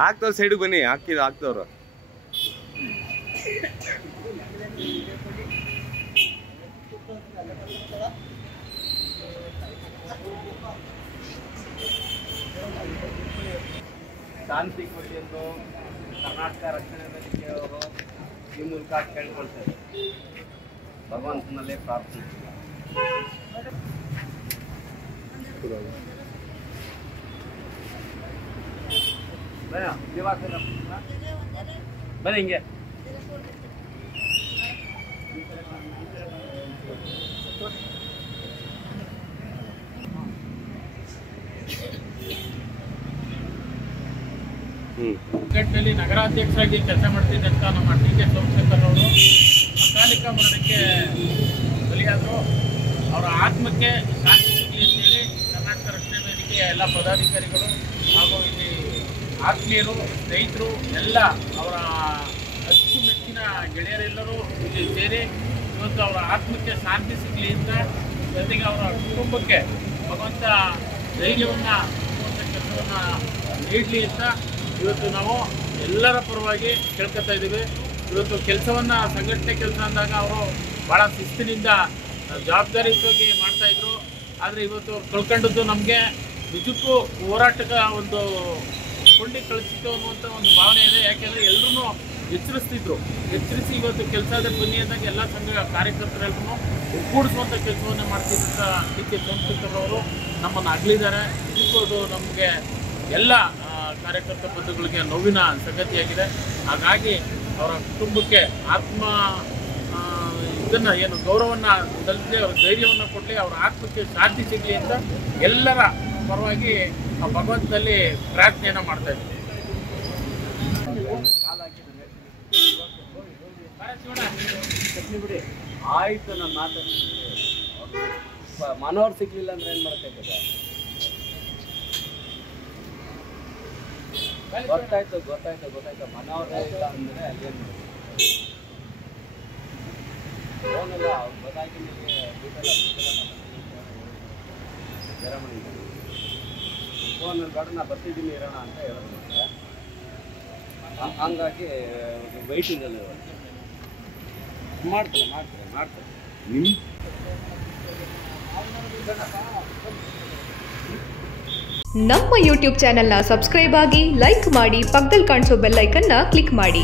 ಹಾಕ್ತವ್ರ side ಬನ್ನಿ, ಹಾಕ್ತವ್ರು. ಶಾಂತಿ ಕೊಡಿ ಎಂದು ಕರ್ನಾಟಕ ರಕ್ಷಣಾ ವೇದಿಕೆಯವರು ಈ ಮೂಲಕ ಕೇಳ್ಕೊಳ್ತಾರೆ. ಭಗವಂತನಲ್ಲೇ ಪ್ರಾರ್ಥಿಸ್ತಾರೆ. ಬನ್ನಿ ಹಿಂಗೆ. ಸಂಘಟನೆಯಲ್ಲಿ ನಗರಾಧ್ಯಕ್ಷರಾಗಿ ಕೆಲಸ ಮಾಡ್ತಿದ್ದಂಥ ನಮ್ಮ ಟಿ.ಕೆ. ಸೋಮಶೇಖರ್ ಅವರು ಅಕಾಲಿಕ ಮರಣಕ್ಕೆ ಬಲಿಯಾದರು. ಅವರ ಆತ್ಮಕ್ಕೆ ಶಾಂತಿ ಸಿಗಲಿ ಅಂತೇಳಿ ಕರ್ನಾಟಕ ರಕ್ಷಣಾ ವೇದಿಕೆಯ ಎಲ್ಲ ಪದಾಧಿಕಾರಿಗಳು ಹಾಗೂ ಇಲ್ಲಿ ಆತ್ಮೀಯರು, ಸ್ನೇಹಿತರು ಎಲ್ಲ ಅವರ ಅಚ್ಚುಮೆಚ್ಚಿನ ಗೆಳೆಯರೆಲ್ಲರೂ ಇಲ್ಲಿ ಸೇರಿ ಇವತ್ತು ಅವರ ಆತ್ಮಕ್ಕೆ ಶಾಂತಿ ಸಿಗಲಿ ಅಂತ, ಜೊತೆಗೆ ಅವರ ಕುಟುಂಬಕ್ಕೆ ಭಗವಂತ ಧೈರ್ಯವನ್ನು ಕೊಡುವಂಥ ಕೆಲಸವನ್ನು ನೀಡಲಿ ಅಂತ ಇವತ್ತು ನಾವು ಎಲ್ಲರ ಪರವಾಗಿ ಕೇಳ್ಕೊತಾ ಇದ್ದೀವಿ. ಇವತ್ತು ಕೆಲಸವನ್ನು ಸಂಘಟನೆ ಕೆಲಸ ಅಂದಾಗ ಅವರು ಭಾಳ ಶಿಸ್ತಿನಿಂದ ಜವಾಬ್ದಾರಿಯುತವಾಗಿ ಮಾಡ್ತಾಯಿದ್ರು. ಆದರೆ ಇವತ್ತು ಅವ್ರು ಕಳ್ಕೊಂಡದ್ದು ನಮಗೆ ನಿಜಕ್ಕೂ ಹೋರಾಟದ ಒಂದು ಕೊಂಡಿ ಕಳಿಸಿತ್ತು ಅನ್ನುವಂಥ ಒಂದು ಭಾವನೆ ಇದೆ. ಯಾಕೆಂದರೆ ಎಲ್ಲರೂ ಎಚ್ಚರಿಸಿ ಇವತ್ತು ಕೆಲಸದ ಬನ್ನಿ ಅಂದಾಗ ಎಲ್ಲ ಸಂಘ ಕಾರ್ಯಕರ್ತರೆಲ್ಲರೂ ಒಗ್ಗೂಡಿಸುವಂಥ ಕೆಲಸವನ್ನು ಮಾಡ್ತಿದ್ದಂಥ ಟಿ.ಕೆ. ಸೋಮಶೇಖರ್ ಅವರು ನಮ್ಮನ್ನು ಅಗಲಿದ್ದಾರೆ. ಇದಕ್ಕೂ ಅದು ನಮಗೆ ಎಲ್ಲ ಕಾರ್ಯಕರ್ತ ಬಂಧುಗಳಿಗೆ ನೋವಿನ ಸಂಗತಿಯಾಗಿದೆ. ಹಾಗಾಗಿ ಅವರ ಕುಟುಂಬಕ್ಕೆ ಇದನ್ನು ಏನು ಗೌರವವನ್ನು ಸಲ್ಲಿಸಿ ಅವರ ಧೈರ್ಯವನ್ನು ಕೊಡಲಿ, ಅವರ ಆತ್ಮಕ್ಕೆ ಶಾಂತಿ ಸಿಗಲಿ ಅಂತ ಎಲ್ಲರ ಪರವಾಗಿ ಭಗವಂತನಲ್ಲಿ ಪ್ರಾರ್ಥನೆಯನ್ನು ಮಾಡ್ತಾ ಇದ್ದೀವಿ. ಆಯಿತು, ನಾನು ಮಾತಾಡ್ತೀನಿ. ಮನೋರು ಸಿಗ್ಲಿಲ್ಲ ಅಂದ್ರೆ ಏನು ಮಾಡ್ತೈತೆ? ಗೊತ್ತಾಯ್ತು. ಮನೋರೇ ಇಲ್ಲ ಅಂದರೆ ಅಲ್ಲೇನು ಮಾಡ್ತಾರೆ? ಫೋನೆಲ್ಲ ಗೊತ್ತಾಗಿ ಫೋನಲ್ಲಿ ಬೇಡ, ನಾ ಬರ್ತಿದ್ದೀನಿ ಇರೋಣ ಅಂತ ಹೇಳಿದ್ರೆ ಹಂಗಾಗಿ ವೈಟಿಂಗಲ್ಲಿ ಮಾಡ್ತಾರೆ. ನಮ್ಮ ಯೂಟ್ಯೂಬ್ ಚಾನೆಲ್ನ ಸಬ್ಸ್ಕ್ರೈಬ್ ಆಗಿ, ಲೈಕ್ ಮಾಡಿ, ಪಕ್ಕದಲ್ಲಿ ಕಾಣಿಸೋ ಬೆಲ್ ಐಕನ್ನ ಕ್ಲಿಕ್ ಮಾಡಿ.